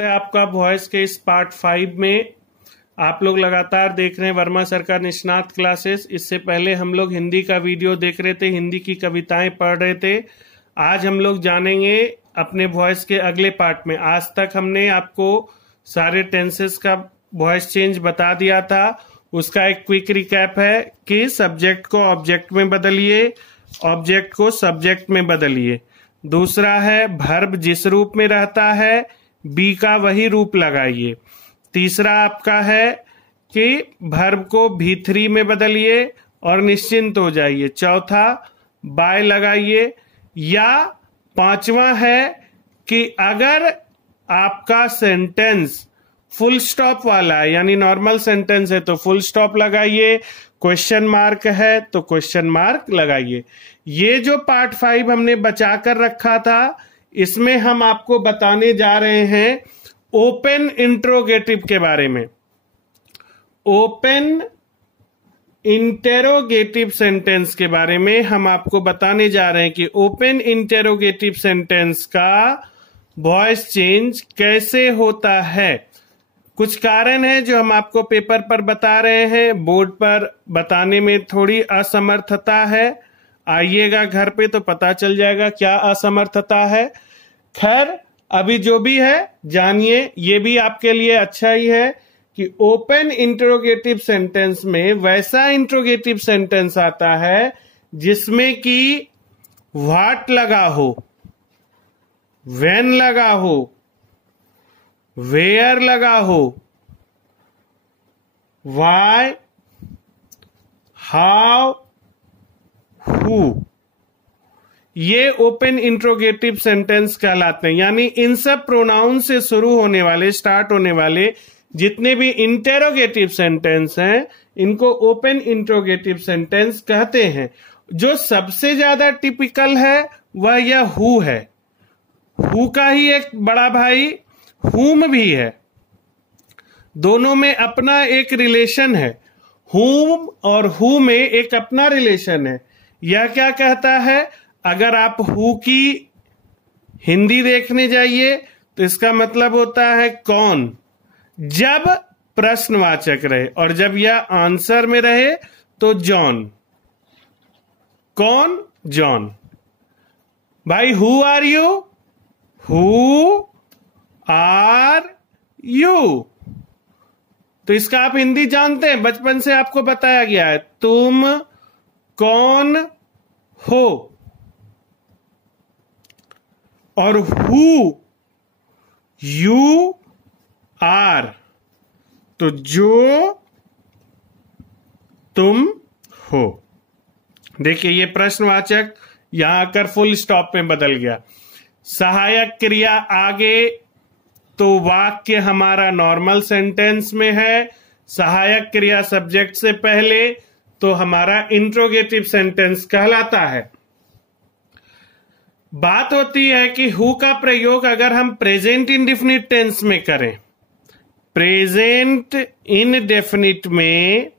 है आपका वॉइस के इस पार्ट 5 में। आप लोग लगातार देख रहे हैं वर्मा सर का निष्णात क्लासेस। इससे पहले हम लोग हिंदी का वीडियो देख रहे थे, हिंदी की कविताएं पढ़ रहे थे। आज हम लोग जानेंगे अपने वॉइस के अगले पार्ट में। आज तक हमने आपको सारे टेंसेस का वॉइस चेंज बता दिया था। उसका एक क्विक रिकैप है कि सब्जेक्ट को ऑब्जेक्ट में बदलिए, ऑब्जेक्ट को सब्जेक्ट में बदलिए। दूसरा है वर्ब जिस रूप में रहता है बी का वही रूप लगाइए। तीसरा आपका है कि वर्ब को भी3 में बदलिए और निश्चिंत हो जाइए। चौथा बाय लगाइए। या पांचवा है कि अगर आपका सेंटेंस फुल स्टॉप वाला है यानी नॉर्मल सेंटेंस है तो फुल स्टॉप लगाइए, क्वेश्चन मार्क है तो क्वेश्चन मार्क लगाइए। ये जो पार्ट 5 हमने बचा कर रखा था इसमें हम आपको बताने जा रहे हैं ओपन इंट्रोगेटिव के बारे में। ओपन इंटेरोगेटिव सेंटेंस के बारे में हम आपको बताने जा रहे हैं कि ओपन इंटेरोगेटिव सेंटेंस का वॉइस चेंज कैसे होता है। कुछ कारण है जो हम आपको पेपर पर बता रहे हैं, बोर्ड पर बताने में थोड़ी असमर्थता है। आइएगा घर पे तो पता चल जाएगा क्या असमर्थता है। खैर अभी जो भी है जानिए, ये भी आपके लिए अच्छा ही है कि ओपन इंट्रोगेटिव सेंटेंस में वैसा इंट्रोगेटिव सेंटेंस आता है जिसमें कि व्हाट लगा हो, व्हेन लगा हो, वेयर लगा हो, व्हाई, हाउ, हु। ये ओपन इंट्रोगेटिव सेंटेंस कहलाते हैं। यानी इन सब प्रोनाउन से शुरू होने वाले, स्टार्ट होने वाले जितने भी इंटेरोगेटिव सेंटेंस हैं इनको ओपन इंट्रोगेटिव सेंटेंस कहते हैं। जो सबसे ज्यादा टिपिकल है वह यह हु है। हु का ही एक बड़ा भाई हुम भी है। दोनों में अपना एक रिलेशन है। हुम और हु में एक अपना रिलेशन है। यह क्या कहता है, अगर आप हु की हिंदी देखने जाइए तो इसका मतलब होता है कौन, जब प्रश्नवाचक रहे, और जब यह आंसर में रहे तो जॉन। कौन, जॉन। भाई who are you, who are you. तो इसका आप हिंदी जानते हैं, बचपन से आपको बताया गया है। तुम कौन हो। और हु, यू आर, तो जो तुम हो। देखिए ये प्रश्नवाचक यहां आकर फुल स्टॉप में बदल गया। सहायक क्रिया आगे तो वाक्य हमारा नॉर्मल सेंटेंस में है। सहायक क्रिया सब्जेक्ट से पहले तो हमारा इंट्रोगेटिव सेंटेंस कहलाता है। बात होती है कि हु का प्रयोग अगर हम प्रेजेंट इंडेफिनिट टेंस में करें, प्रेजेंट इंडेफिनिट में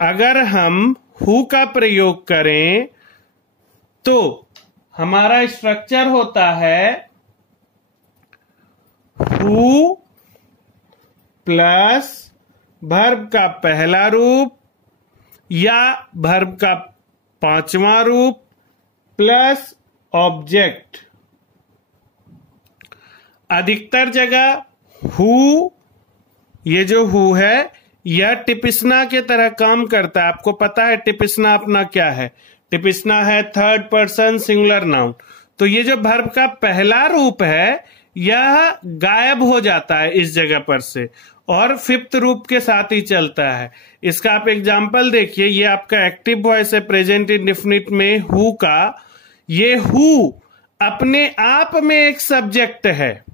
अगर हम हु का प्रयोग करें तो हमारा स्ट्रक्चर होता है हु प्लस वर्ब का पहला रूप या वर्ब का पांचवा रूप प्लस ऑब्जेक्ट। अधिकतर जगह हु, ये जो हु है यह टिपिसना के तरह काम करता है। आपको पता है टिपिसना अपना क्या है? टिपिसना है थर्ड पर्सन सिंगुलर नाउन। तो ये जो वर्ब का पहला रूप है यह गायब हो जाता है इस जगह पर से और फिफ्थ रूप के साथ ही चलता है। इसका आप एग्जाम्पल देखिए। ये आपका एक्टिव वॉइस है प्रेजेंट इंडेफिनिट में हु का। ये हु अपने आप में एक सब्जेक्ट है।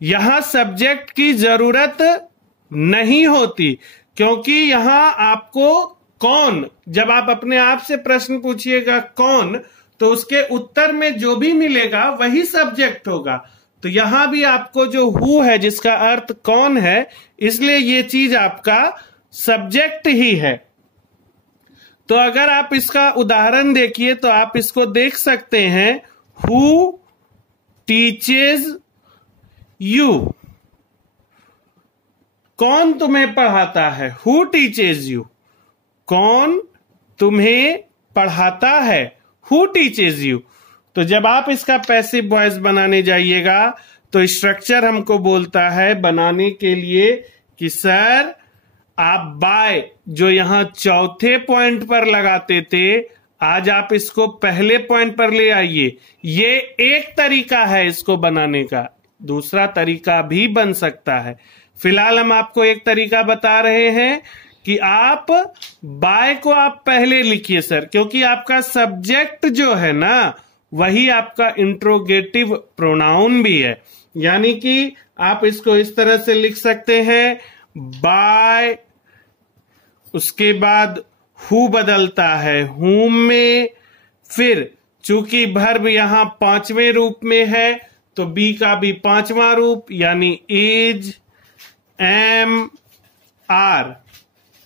यहां सब्जेक्ट की जरूरत नहीं होती क्योंकि यहां आपको कौन, जब आप अपने आप से प्रश्न पूछिएगा कौन, तो उसके उत्तर में जो भी मिलेगा वही सब्जेक्ट होगा। तो यहां भी आपको जो हु है जिसका अर्थ कौन है, इसलिए ये चीज आपका सब्जेक्ट ही है। तो अगर आप इसका उदाहरण देखिए तो आप इसको देख सकते हैं। Who teaches you. कौन तुम्हें पढ़ाता है? Who teaches you. कौन तुम्हें पढ़ाता है? Who teaches you. तो जब आप इसका पैसिव वॉइस बनाने जाइएगा तो स्ट्रक्चर हमको बोलता है बनाने के लिए कि सर आप बाय जो यहां चौथे पॉइंट पर लगाते थे, आज आप इसको पहले पॉइंट पर ले आइए। ये एक तरीका है इसको बनाने का, दूसरा तरीका भी बन सकता है। फिलहाल हम आपको एक तरीका बता रहे हैं कि आप बाय को आप पहले लिखिए सर, क्योंकि आपका सब्जेक्ट जो है ना वही आपका इंट्रोगेटिव प्रोनाउन भी है। यानी कि आप इसको इस तरह से लिख सकते हैं, बाय, उसके बाद हु बदलता है हुम में, फिर चूंकि वर्ब यहां पांचवें रूप में है तो बी का भी पांचवा रूप यानी इज, एम, आर।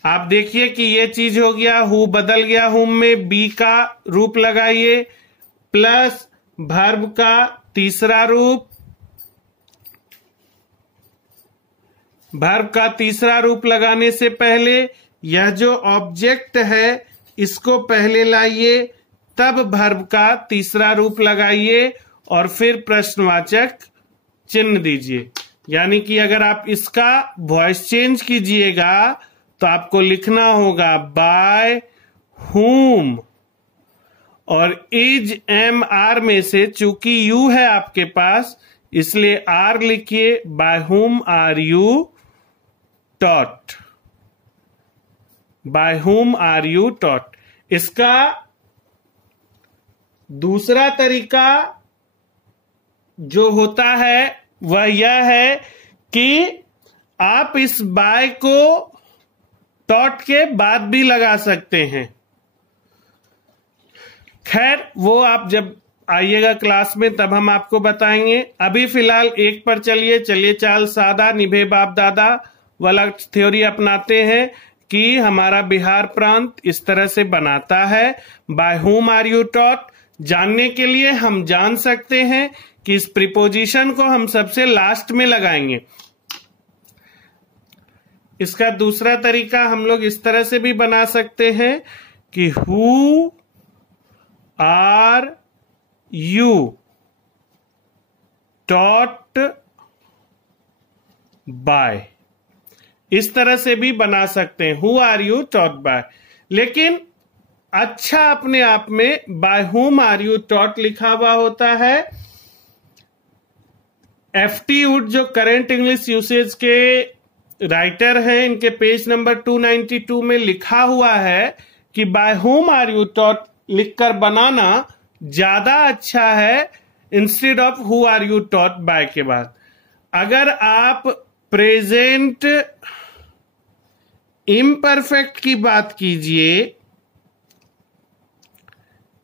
आप देखिए कि ये चीज हो गया, हु बदल गया हुम में, बी का रूप लगाइए प्लस वर्ब का तीसरा रूप, वर्ब का तीसरा रूप लगाने से पहले यह जो ऑब्जेक्ट है इसको पहले लाइए, तब वर्ब का तीसरा रूप लगाइए और फिर प्रश्नवाचक चिन्ह दीजिए। यानी कि अगर आप इसका वॉइस चेंज कीजिएगा तो आपको लिखना होगा बाय हुम, और इज, एम, आर में से चूंकि यू है आपके पास इसलिए आर लिखिए, by whom are you taught, by whom are you taught. इसका दूसरा तरीका जो होता है वह यह है कि आप इस बाय को टॉट के बाद भी लगा सकते हैं। खैर वो आप जब आइएगा क्लास में तब हम आपको बताएंगे। अभी फिलहाल एक पर चलिए चाल सादा निभे बाप दादा वाला थ्योरी अपनाते हैं कि हमारा बिहार प्रांत इस तरह से बनाता है। Bye whom are you taught जानने के लिए हम जान सकते हैं कि इस प्रीपोजिशन को हम सबसे लास्ट में लगाएंगे। इसका दूसरा तरीका हम लोग इस तरह से भी बना सकते हैं कि who are you taught by, इस तरह से भी बना सकते हैं, who are you taught by. लेकिन अच्छा अपने आप में bye whom are you taught लिखा हुआ होता है। एफटी वुड जो करेंट इंग्लिश यूसेज के राइटर हैं, इनके पेज नंबर 292 में लिखा हुआ है कि bye whom are you taught लिखकर बनाना ज्यादा अच्छा है instead of who are you taught by के बाद। अगर आप प्रेजेंट इम्परफेक्ट की बात कीजिए,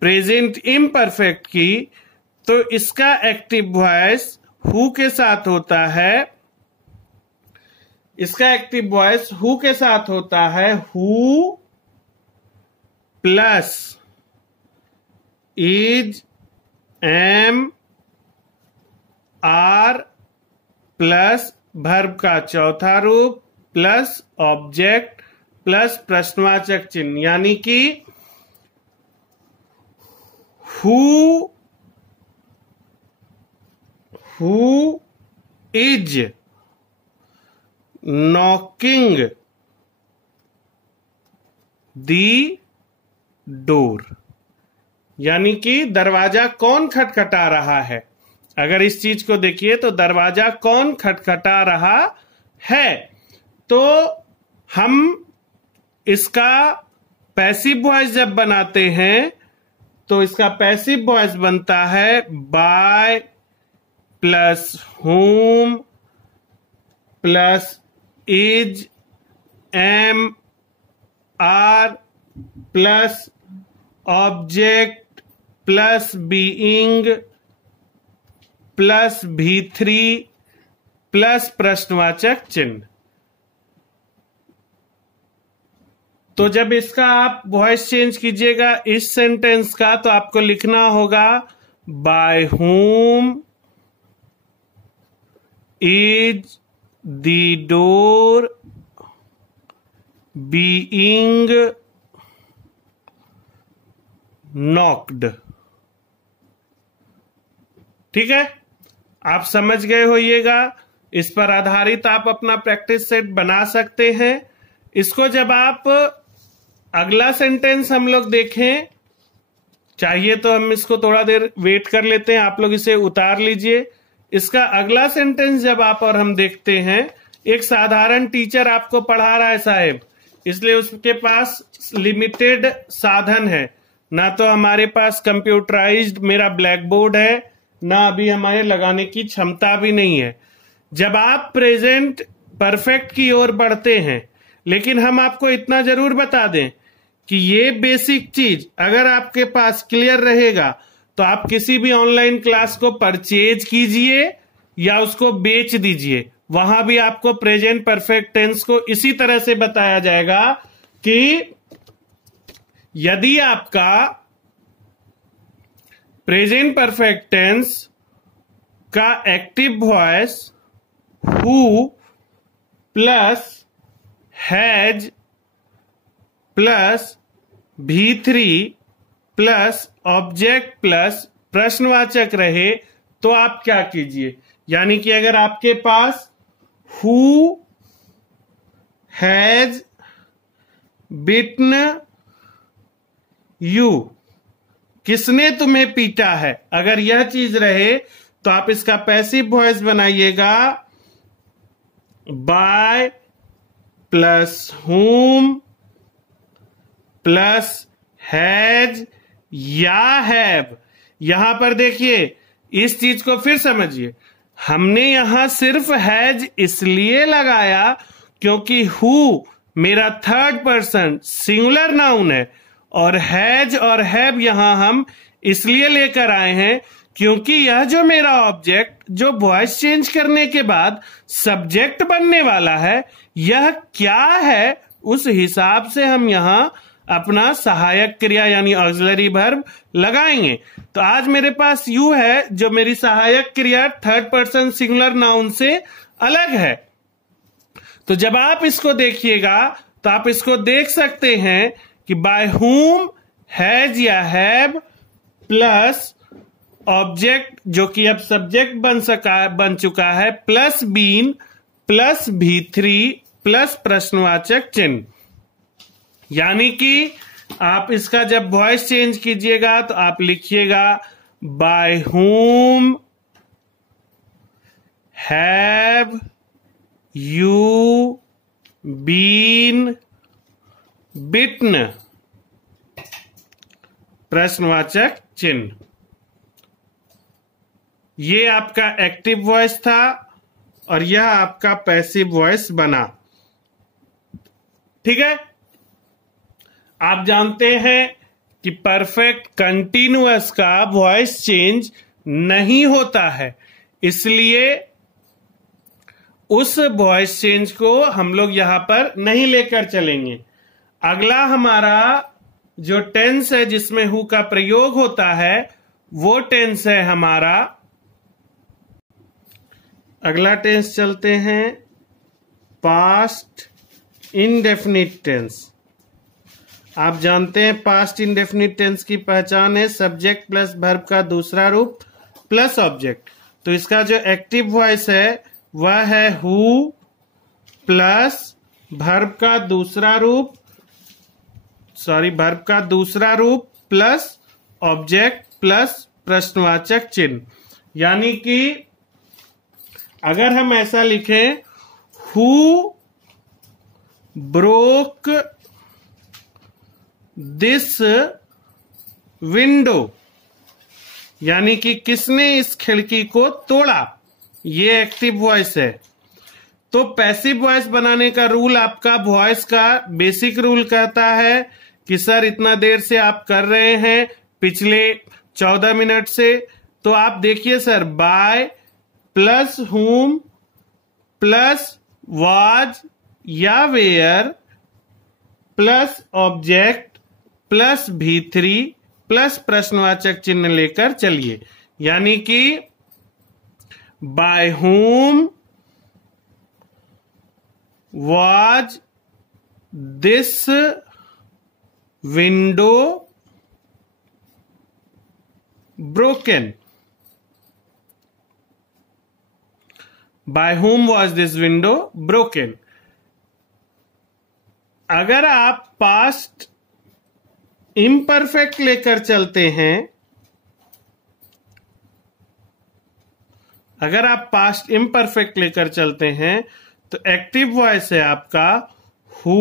प्रेजेंट इम्परफेक्ट की, तो इसका एक्टिव वॉइस हु के साथ होता है, इसका एक्टिव वॉइस हु के साथ होता है, who plus is, am, are plus verb का चौथा रूप प्लस ऑब्जेक्ट प्लस प्रश्नवाचक चिन्ह। यानी कि who is knocking the door, यानी कि दरवाजा कौन खटखटा रहा है। अगर इस चीज को देखिए तो दरवाजा कौन खटखटा रहा है, तो हम इसका पैसिव वॉइस जब बनाते हैं तो इसका पैसिव वॉइस बनता है by plus whom plus is, am, are plus object plus being plus V3 plus प्रश्नवाचक चिन्ह। तो जब इसका आप वॉइस चेंज कीजिएगा इस सेंटेंस का, तो आपको लिखना होगा by whom is the door being knocked. ठीक है, आप समझ गए होइएगा। इस पर आधारित आप अपना प्रैक्टिस सेट बना सकते हैं। इसको जब आप अगला सेंटेंस हम लोग देखें, चाहिए तो हम इसको थोड़ा देर वेट कर लेते हैं, आप लोग इसे उतार लीजिए। इसका अगला सेंटेंस जब आप और हम देखते हैं, एक साधारण टीचर आपको पढ़ा रहा है साहब, इसलिए उसके पास लिमिटेड साधन है। ना तो हमारे पास कंप्यूटराइज्ड मेरा ब्लैक बोर्ड है, ना अभी हमारे लगाने की क्षमता भी नहीं है। जब आप प्रेजेंट परफेक्ट की ओर बढ़ते हैं, लेकिन हम आपको इतना जरूर बता दें कि ये बेसिक चीज अगर आपके पास क्लियर रहेगा तो आप किसी भी ऑनलाइन क्लास को परचेज कीजिए या उसको बेच दीजिए, वहां भी आपको प्रेजेंट परफेक्ट टेंस को इसी तरह से बताया जाएगा कि यदि आपका प्रेजेंट परफेक्ट टेंस का active voice who plus has plus V3 plus object plus प्रश्नवाचक रहे, तो आप क्या कीजिए। यानी कि अगर आपके पास हु हैज बिटन यू, किसने तुम्हें पीटा है, अगर यह चीज रहे तो आप इसका पैसिव वॉइस बनाइएगा by plus whom plus has या हैव। यहां पर देखिए, इस चीज को फिर समझिए, हमने यहां सिर्फ हैज इसलिए लगाया क्योंकि हु मेरा थर्ड पर्सन सिंगुलर नाउन है, और हैज और हैव यहां हम इसलिए लेकर आए हैं क्योंकि यह जो मेरा ऑब्जेक्ट जो वॉइस चेंज करने के बाद सब्जेक्ट बनने वाला है, यह क्या है, उस हिसाब से हम यहां अपना सहायक क्रिया यानी ऑक्सिलरी वर्ब लगाएंगे। तो आज मेरे पास यू है जो मेरी सहायक क्रिया थर्ड पर्सन सिंगुलर नाउन से अलग है। तो जब आप इसको देखिएगा तो आप इसको देख सकते हैं कि बाय हुम हैज या हैव प्लस ऑब्जेक्ट जो कि अब सब्जेक्ट बन चुका है plus been plus V3 plus प्रश्नवाचक चिन्ह। यानी कि आप इसका जब वॉइस चेंज कीजिएगा तो आप लिखिएगा by whom have you been बिटन प्रश्नवाचक चिन्ह। ये आपका एक्टिव वॉइस था और यह आपका पैसिव वॉइस बना। ठीक है, आप जानते हैं कि परफेक्ट कंटिन्यूअस का वॉइस चेंज नहीं होता है, इसलिए उस वॉइस चेंज को हम लोग यहां पर नहीं लेकर चलेंगे। अगला हमारा जो टेंस है जिसमें हु का प्रयोग होता है वो टेंस है हमारा, अगला टेंस चलते हैं पास्ट इंडेफिनिट टेंस। आप जानते हैं पास्ट इंडेफिनिट टेंस की पहचान है सब्जेक्ट प्लस वर्ब का दूसरा रूप प्लस ऑब्जेक्ट। तो इसका जो एक्टिव वॉइस है वह है हु प्लस वर्ब का दूसरा रूप प्लस ऑब्जेक्ट प्लस प्रश्नवाचक चिन्ह। यानी कि अगर हम ऐसा लिखें हु ब्रोक दिस विंडो, यानी कि किसने इस खिड़की को तोड़ा, ये एक्टिव वॉइस है। तो पैसिव वॉइस बनाने का रूल आपका वॉइस का बेसिक रूल कहता है कि सर इतना देर से आप कर रहे हैं पिछले 14 मिनट से, तो आप देखिए sir by plus whom plus was या were plus object plus V3 plus प्रश्नवाचक चिन्ह लेकर चलिए। यानी कि by whom was this window broken? By whom was this window broken? अगर आप पास्ट इम्परफेक्ट लेकर चलते हैं, अगर आप पास्ट इम्परफेक्ट लेकर चलते हैं तो एक्टिव वॉइस है आपका हु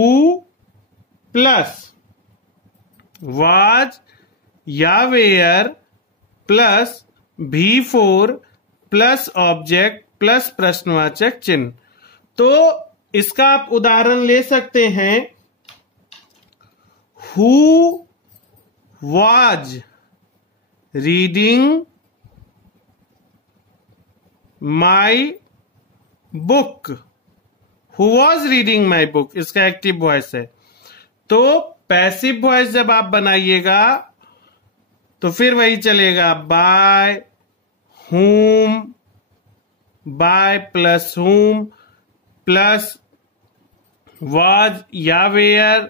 प्लस वाज या were plus V4 plus object plus प्रश्नवाचक चिन्ह। तो इसका आप उदाहरण ले सकते हैं, who was reading my book. Who was reading my book इसका एक्टिव वॉइस है। तो पैसिव वॉइस जब आप बनाइएगा तो फिर वही चलेगा, by whom, by plus whom plus was या where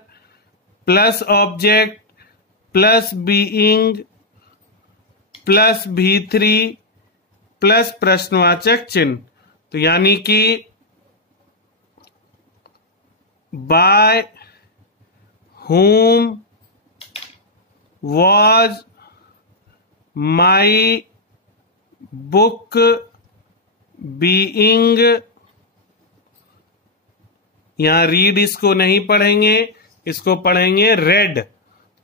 plus object plus being plus V3 plus प्रश्नवाचक चिन्ह। तो यानी कि by whom was my book being, यहां रीड इसको नहीं पढ़ेंगे, इसको पढ़ेंगे रेड।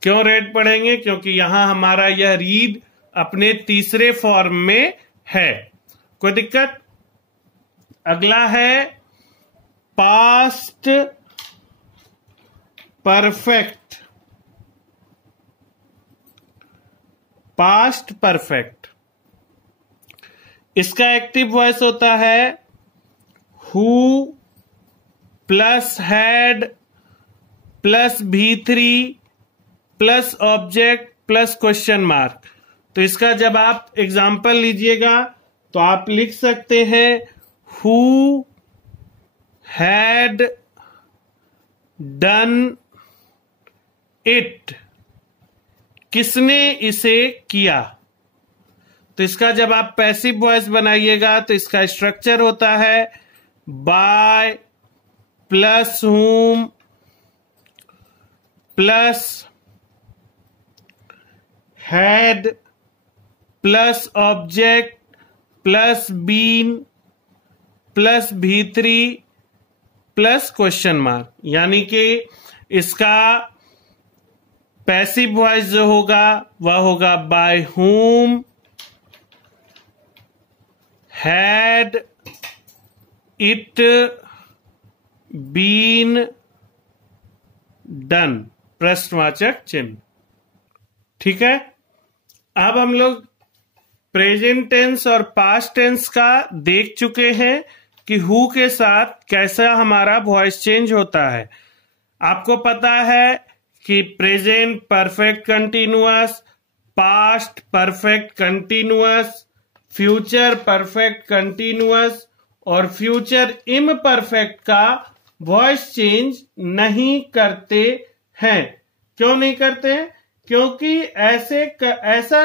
क्यों रेड पढ़ेंगे? क्योंकि यहां हमारा यह रीड अपने तीसरे फॉर्म में है। कोई दिक्कत? अगला है पास्ट परफेक्ट। पास्ट परफेक्ट इसका एक्टिव वॉइस होता है who plus had plus V3 plus object plus question mark. तो इसका जब आप एग्जाम्पल लीजिएगा तो आप लिख सकते हैं हु हैड डन इट, किसने इसे किया। तो इसका जब आप पैसिव वॉइस बनाइएगा तो इसका स्ट्रक्चर होता है by plus whom plus had plus object plus been plus V3 plus question mark. यानी कि इसका पैसिव वॉइस जो होगा वह होगा by whom had it been done, प्रश्नवाचक चिन्ह। ठीक है, अब हम लोग प्रेजेंट टेंस और पास्ट टेंस का देख चुके हैं कि हु के साथ कैसा हमारा वॉइस चेंज होता है। आपको पता है कि present perfect continuous, past perfect continuous, future perfect continuous और फ्यूचर इम्परफेक्ट का वॉइस चेंज नहीं करते हैं। क्यों नहीं करते हैं? क्योंकि ऐसा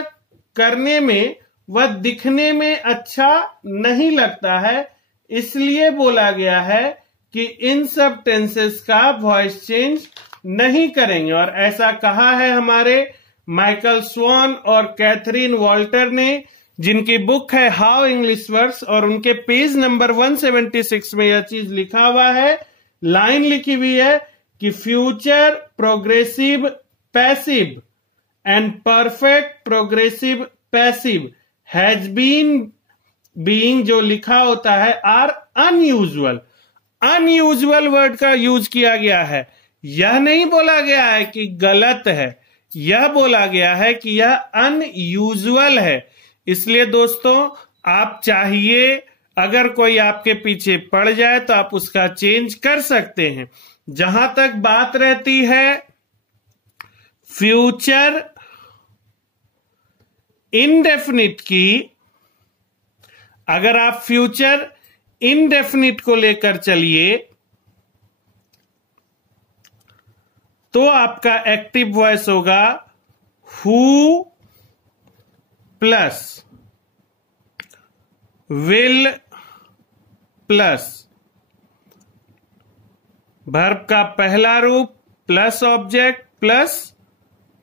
करने में वह दिखने में अच्छा नहीं लगता है, इसलिए बोला गया है कि इन सब टेंसेस का वॉइस चेंज नहीं करेंगे। और ऐसा कहा है हमारे माइकल स्वॉन और कैथरीन वॉल्टर ने, जिनकी बुक है हाउ इंग्लिश वर्क्स, और उनके पेज नंबर 176 में यह चीज लिखा हुआ है। लाइन लिखी हुई है कि future progressive passive and perfect progressive passive has been being, जो लिखा होता है, आर अनयूजुअल। अनयूजुअल वर्ड का यूज किया गया है। यह नहीं बोला गया है कि गलत है, यह बोला गया है कि यह अनयूजुअल है। इसलिए दोस्तों, आप चाहिए अगर कोई आपके पीछे पड़ जाए तो आप उसका चेंज कर सकते हैं। जहां तक बात रहती है फ्यूचर इनडेफिनिट की, अगर आप फ्यूचर इनडेफिनिट को लेकर चलिए तो आपका एक्टिव वॉइस होगा who plus will plus verb का पहला रूप प्लस ऑब्जेक्ट प्लस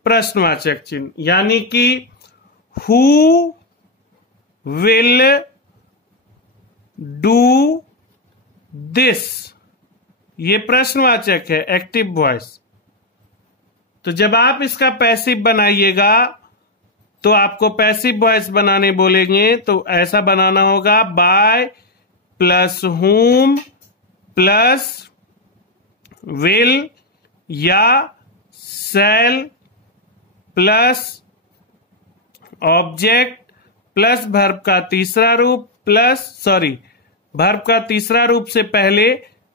प्रश्नवाचक चिन्ह, यानी कि हु विल डू दिस, ये प्रश्नवाचक है एक्टिव वॉइस। तो जब आप इसका पैसिव बनाइएगा तो आपको पैसिव वॉइस बनाने बोलेंगे तो ऐसा बनाना होगा bye plus whom plus will या शैल प्लस ऑब्जेक्ट प्लस वर्ब का तीसरा रूप वर्ब का तीसरा रूप से पहले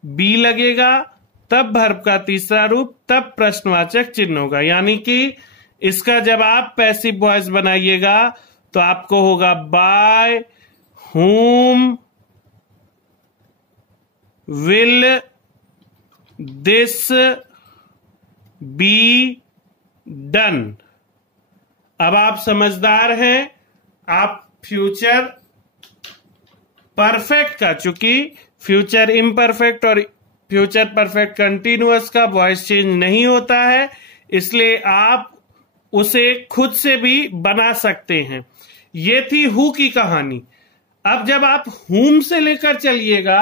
बी लगेगा, तब वर्ब का तीसरा रूप, तब प्रश्नवाचक चिन्ह होगा। यानी कि इसका जब आप पैसिव वॉइस बनाइएगा तो आपको होगा by whom will this be done. अब आप समझदार हैं, आप फ्यूचर परफेक्ट का, चूंकि फ्यूचर इम्परफेक्ट और फ्यूचर परफेक्ट कंटिन्यूअस का वॉइस चेंज नहीं होता है, इसलिए आप उसे खुद से भी बना सकते हैं। ये थी हु की कहानी। अब जब आप हुम से लेकर चलिएगा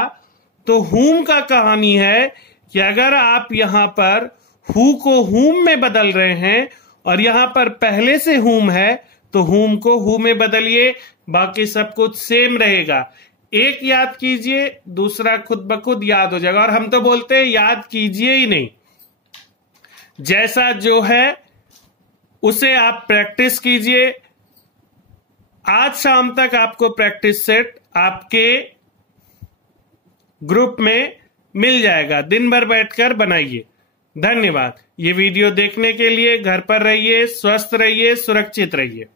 तो हुम का कहानी है कि अगर आप यहां पर हु को हुम में बदल रहे हैं और यहां पर पहले से हुम है तो हुम को हु में बदलिए, बाकी सब कुछ सेम रहेगा। एक याद कीजिए, दूसरा खुद ब खुद याद हो जाएगा। और हम तो बोलते हैं याद कीजिए ही नहीं, जैसा जो है उसे आप प्रैक्टिस कीजिए। आज शाम तक आपको प्रैक्टिस सेट आपके ग्रुप में मिल जाएगा, दिन भर बैठकर बनाइए। धन्यवाद। ये वीडियो देखने के लिए घर पर रहिए, स्वस्थ रहिए, सुरक्षित रहिए।